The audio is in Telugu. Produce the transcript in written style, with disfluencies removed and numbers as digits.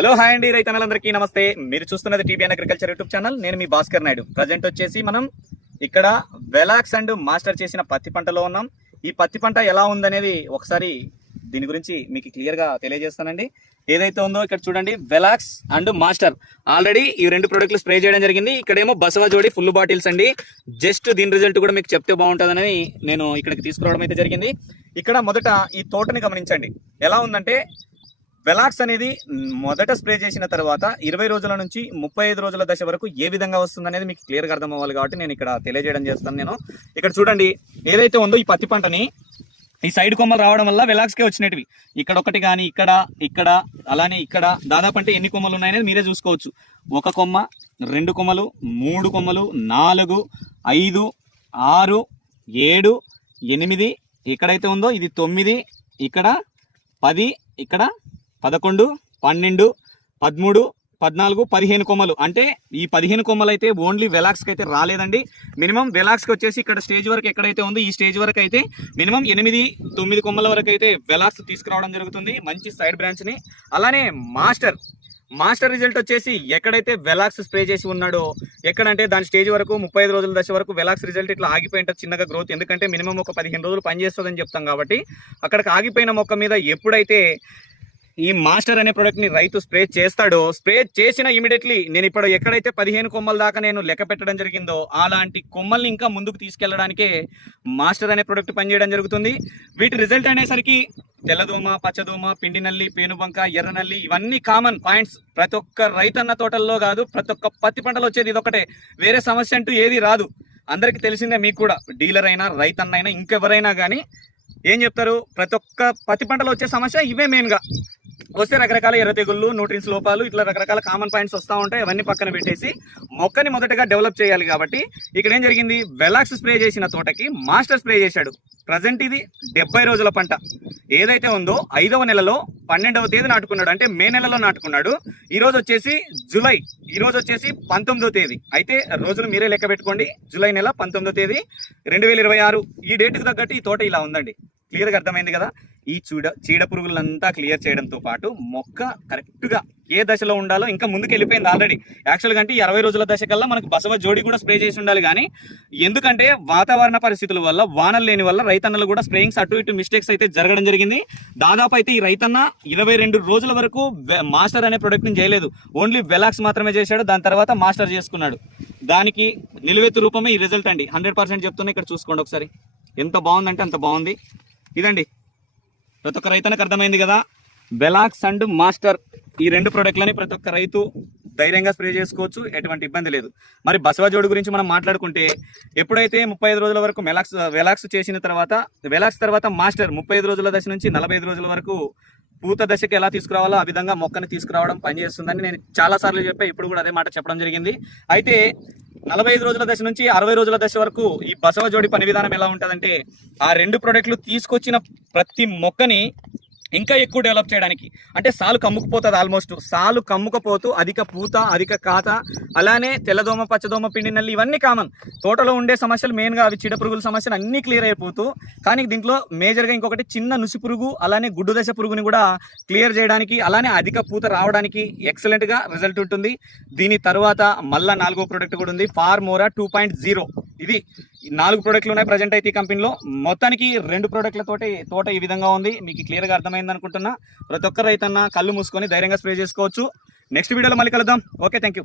హలో హాయ్ అండి రైతన్నలందరికీ నమస్తే. మీరు చూస్తున్నది టీబీఎన్ అగ్రికల్చర్ యూట్యూబ్ ఛానల్. నేను మీ భాస్కర్ నాయుడు. ప్రజెంట్ వచ్చేసి మనం ఇక్కడ వెలాక్స్ అండ్ మాస్టర్ చేసిన పత్తి పంటలో ఉన్నాం. ఈ పత్తి పంట ఎలా ఉందనేది ఒకసారి దీని గురించి మీకు క్లియర్గా తెలియజేస్తానండి. ఏదైతే ఉందో ఇక్కడ చూడండి, వెలాక్స్ అండ్ మాస్టర్ ఆల్రెడీ ఈ రెండు ప్రొడక్ట్లు స్ప్రే చేయడం జరిగింది. ఇక్కడేమో బసవ జోడి ఫుల్ బాటిల్స్ అండి. జస్ట్ దీని రిజల్ట్ కూడా మీకు చెప్తే బాగుంటుందని నేను ఇక్కడికి తీసుకురావడం అయితే జరిగింది. ఇక్కడ మొదట ఈ తోటని గమనించండి ఎలా ఉందంటే, వెలాక్స్ అనేది మొదట స్ప్రే చేసిన తర్వాత 20 రోజుల నుంచి 35 రోజుల దశ వరకు ఏ విధంగా వస్తుంది అనేది మీకు క్లియర్గా అర్థం అవ్వాలి కాబట్టి నేను ఇక్కడ తెలియజేయడం చేస్తాను. నేను ఇక్కడ చూడండి, ఏదైతే ఉందో ఈ పత్తి పంటని ఈ సైడ్ కొమ్మలు రావడం వల్ల వెలాక్స్కే వచ్చినవి. ఇక్కడ ఒకటి కానీ ఇక్కడ అలానే ఇక్కడ దాదాపు అంటే ఎన్ని కొమ్మలు ఉన్నాయనేది మీరే చూసుకోవచ్చు. ఒక కొమ్మ, 2 కొమ్మలు, 3 కొమ్మలు, 4, 5, 6, 7, 8, ఎక్కడైతే ఉందో ఇది 9, ఇక్కడ 10, ఇక్కడ 11, 12, 13, 14, 15 కొమ్మలు. అంటే ఈ 15 కొమ్మలు అయితే ఓన్లీ వెలాక్స్కి అయితే రాలేదండి. మినిమం వెలాక్స్కి వచ్చేసి ఇక్కడ స్టేజ్ వరకు ఎక్కడైతే ఉందో ఈ స్టేజ్ వరకు అయితే మినిమం 8, 9 కొమ్మల వరకు అయితే వెలాక్స్ తీసుకురావడం జరుగుతుంది, మంచి సైడ్ బ్రాంచ్ని. అలానే మాస్టర్ రిజల్ట్ వచ్చేసి ఎక్కడైతే వెలాక్స్ స్ప్రే చేసి ఉన్నాడో, ఎక్కడంటే దాని స్టేజ్ వరకు 35 రోజుల దశ వరకు వెలాక్స్ రిజల్ట్ ఇట్లా ఆగిపోయింటుంది చిన్నగా గ్రోత్. ఎందుకంటే మినిమం ఒక 15 రోజులు పనిచేస్తుందని చెప్తాం కాబట్టి అక్కడికి ఆగిపోయిన మొక్క మీద ఎప్పుడైతే ఈ మాస్టర్ అనే ప్రోడక్ట్ని రైతు స్ప్రే చేస్తాడో, స్ప్రే చేసిన ఇమీడియట్లీ నేను ఇప్పుడు ఎక్కడైతే 15 కొమ్మల దాకా నేను లెక్క పెట్టడం జరిగిందో అలాంటి కొమ్మల్ని ఇంకా ముందుకు తీసుకెళ్లడానికే మాస్టర్ అనే ప్రోడక్ట్ పనిచేయడం జరుగుతుంది. వీటి రిజల్ట్ అనేసరికి తెల్లదోమ, పచ్చదోమ, పిండి నల్లి, పేనుబంక, ఎర్ర నల్లి ఇవన్నీ కామన్ పాయింట్స్. ప్రతి ఒక్క రైతన్న తోటల్లో కాదు, ప్రతి ఒక్క పత్తి పంటలో వచ్చేది ఇదొకటే. వేరే సమస్య అంటూ ఏది రాదు. అందరికీ తెలిసిందే, మీకు కూడా డీలర్ అయినా రైతన్న అయినా ఇంకెవరైనా కానీ ఏం చెప్తారు, ప్రతి ఒక్క పత్తి పంటలో వచ్చే సమస్య ఇవే మెయిన్గా వస్తే రకరకాల ఎర్ర తెగుళ్ళు, న్యూట్రియన్స్ లోపాలు, ఇట్లా రకరకాల కామన్ పాయింట్స్ వస్తూ ఉంటాయి. అవన్నీ పక్కన పెట్టేసి మొక్కని మొదటగా డెవలప్ చేయాలి. కాబట్టి ఇక్కడ ఏం జరిగింది, వెలాక్స్ స్ప్రే చేసిన తోటకి మాస్టర్ స్ప్రే చేశాడు. ప్రజెంట్ ఇది 70 రోజుల పంట ఏదైతే ఉందో 5వ నెలలో 12వ తేదీ నాటుకున్నాడు, అంటే మే నెలలో నాటుకున్నాడు. ఈరోజు వచ్చేసి జూలై, ఈరోజు వచ్చేసి 19వ తేదీ. అయితే రోజులు మీరే లెక్క పెట్టుకోండి. జూలై నెల 19వ తేదీ 2026 ఈ డేట్కి తగ్గట్టు ఈ తోట ఇలా ఉందండి. క్లియర్గా అర్థమైంది కదా. ఈ చీడ పురుగులంతా క్లియర్ చేయడంతో పాటు మొక్క కరెక్ట్గా ఏ దశలో ఉండాలో ఇంకా ముందుకు వెళ్ళిపోయింది ఆల్రెడీ. యాక్చువల్గా అంటే 60 రోజుల దశ కల్లా మనకు బసవ జోడి కూడా స్ప్రే చేసి ఉండాలి. కానీ ఎందుకంటే వాతావరణ పరిస్థితుల వల్ల, వానలు లేని వల్ల రైతన్నలు కూడా స్ప్రేయింగ్స్ అటు ఇటు మిస్టేక్స్ అయితే జరగడం జరిగింది. దాదాపు అయితే ఈ రైతన్న 22 రోజుల వరకు మాస్టర్ అనే ప్రొడక్ట్ని చేయలేదు, ఓన్లీ వెలాక్స్ మాత్రమే చేశాడు. దాని తర్వాత మాస్టర్ చేసుకున్నాడు. దానికి నిలువెత్తు రూపమే ఈ రిజల్ట్ అండి. 100% చెప్తున్నా. ఇక్కడ చూసుకోండి ఒకసారి, ఎంత బాగుందంటే అంత బాగుంది. ఇదండి ప్రతి ఒక్క రైతన్నకు అర్థమైంది కదా. వెలాక్స్ అండ్ మాస్టర్ ఈ రెండు ప్రొడక్ట్లని ప్రతి ఒక్క రైతు ధైర్యంగా స్ప్రే చేసుకోవచ్చు, ఎటువంటి ఇబ్బంది లేదు. మరి బసవ జోడి గురించి మనం మాట్లాడుకుంటే, ఎప్పుడైతే 35 రోజుల వరకు వెలాక్స్ చేసిన తర్వాత, వెలాక్స్ తర్వాత మాస్టర్ 35 రోజుల దశ నుంచి 45 రోజుల వరకు పూత దశకి ఎలా తీసుకురావాలో ఆ విధంగా మొక్కని తీసుకురావడం పనిచేస్తుందని నేను చాలాసార్లు చెప్పా. ఇప్పుడు కూడా అదే మాట చెప్పడం జరిగింది. అయితే 45 రోజుల దశ నుంచి 60 రోజుల దశ వరకు ఈ బసవ జోడి పని విధానం ఎలా ఉంటుందంటే, ఆ రెండు ప్రొడక్ట్లు తీసుకొచ్చిన ప్రతి మొక్కని ఇంకా ఎక్కువ డెవలప్ చేయడానికి, అంటే సాలు కమ్ముకుపోతుంది. ఆల్మోస్ట్ సాలు కమ్ముకపోతూ అధిక పూత, అధిక కాత, అలానే తెల్లదోమ, పచ్చదోమ, పిండి నల్లి ఇవన్నీ కామన్. తోటలో ఉండే సమస్యలు మెయిన్గా అవి చీడ పురుగుల సమస్యలు అన్నీ క్లియర్ అయిపోతూ, కానీ దీంట్లో మేజర్గా ఇంకొకటి చిన్న నుసి పురుగు, అలానే గుడ్డు దశ పురుగుని కూడా క్లియర్ చేయడానికి, అలానే అధిక పూత రావడానికి ఎక్సలెంట్గా రిజల్ట్ ఉంటుంది. దీని తర్వాత మళ్ళీ 4వ ప్రోడక్ట్ కూడా ఉంది, ఫార్మోరా 2.0. ఇది 4 ప్రోడక్ట్లు ఉన్నాయి ప్రజెంట్ అయితే ఈ కంపెనీలో. మొత్తానికి 2 ప్రోడక్ట్లతోటి తోట ఈ విధంగా ఉంది. మీకు క్లియర్గా అర్థమైంది అనుకుంటున్నా. ప్రతి ఒక్క రైతన్న కళ్ళు మూసుకొని ధైర్యంగా స్ప్రే చేసుకోవచ్చు. నెక్స్ట్ వీడియోలో మళ్ళీ కలుద్దాం. Okay, thank you.